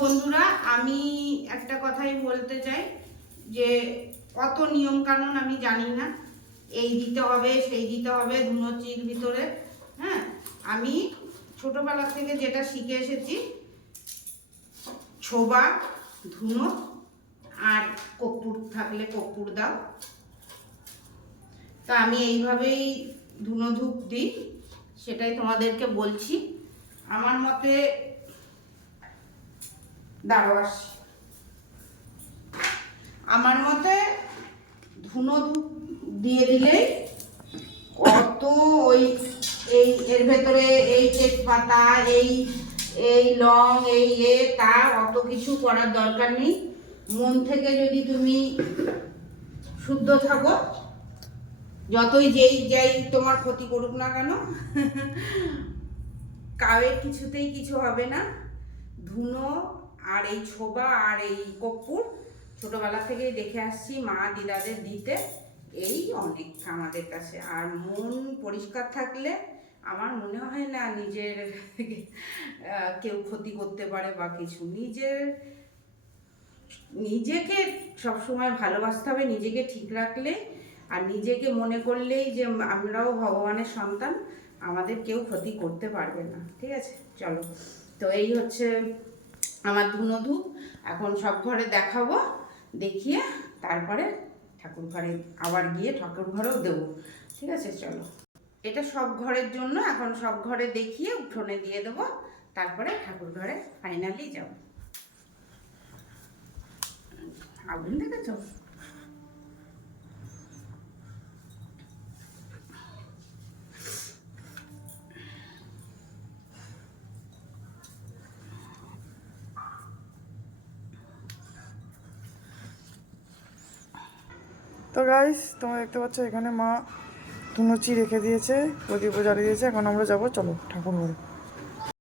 বন্ধুরা, আমি একটা কথাই বলতে চাই যে অত নিয়ম কানুন আমি জানি না, এই দিতে হবে সেই দিতে হবে ধুনোচির ভিতরে। হ্যাঁ, আমি ছোটবেলা থেকে যেটা শিখে এসেছি, ছোবা, ধুনো আর কর্পূর থাকলে কর্পূর দাও। তা আমি এইভাবেই ধুনো ধূপ দিই, সেটাই তোমাদেরকে বলছি। আমার মতে দারোয়াস, আমার মতে ধুনো ধূপ দিয়ে দিলেই অত ওই এই এর ভেতরে এই তেজপাতা, এই এই লং, এই তা অত কিছু করার দরকার নেই। মন থেকে যদি তুমি শুদ্ধ থাকো, যতই যাই তোমার ক্ষতি করুক না কেন, কাউয়ের কিছুতেই কিছু হবে না। ধুনো আর এই ছোবা আর এই কর্পূর ছোটবেলা থেকেই দেখে আসছি মা দিদাদের দিতে, এই অনেক আমাদের কাছে। আর মন পরিষ্কার থাকলে আমার মনে হয় না নিজের কেউ ক্ষতি করতে পারে বা কিছু। নিজেকে সবসময় ভালোবাসতে হবে, নিজেকে ঠিক রাখলে আর নিজেকে মনে করলেই যে আমরাও ভগবানের সন্তান, আমাদের কেউ ক্ষতি করতে পারবে না। ঠিক আছে, চলো। তো এই হচ্ছে আমার ধুনো ধূপ। এখন সব ঘরে দেখাবো, দেখিয়ে তারপরে ঠাকুর ঘরে আবার গিয়ে ঠাকুর ঘরেও দেবো। ঠিক আছে, চলো। এটা সব ঘরের জন্য, এখন সব ঘরে দেখিয়ে উঠোনে দিয়ে দেবো, তারপরে ঠাকুর ঘরে ফাইনালি যাব। আগুন দেখেছ? তো গাইস, তোমরা দেখতে পাচ্ছ এখানে মা ধুনুচি রেখে দিয়েছে, প্রদীপও জ্বালিয়ে দিয়েছে। এখন আমরা যাবো, চলো ঠাকুর ঘরে।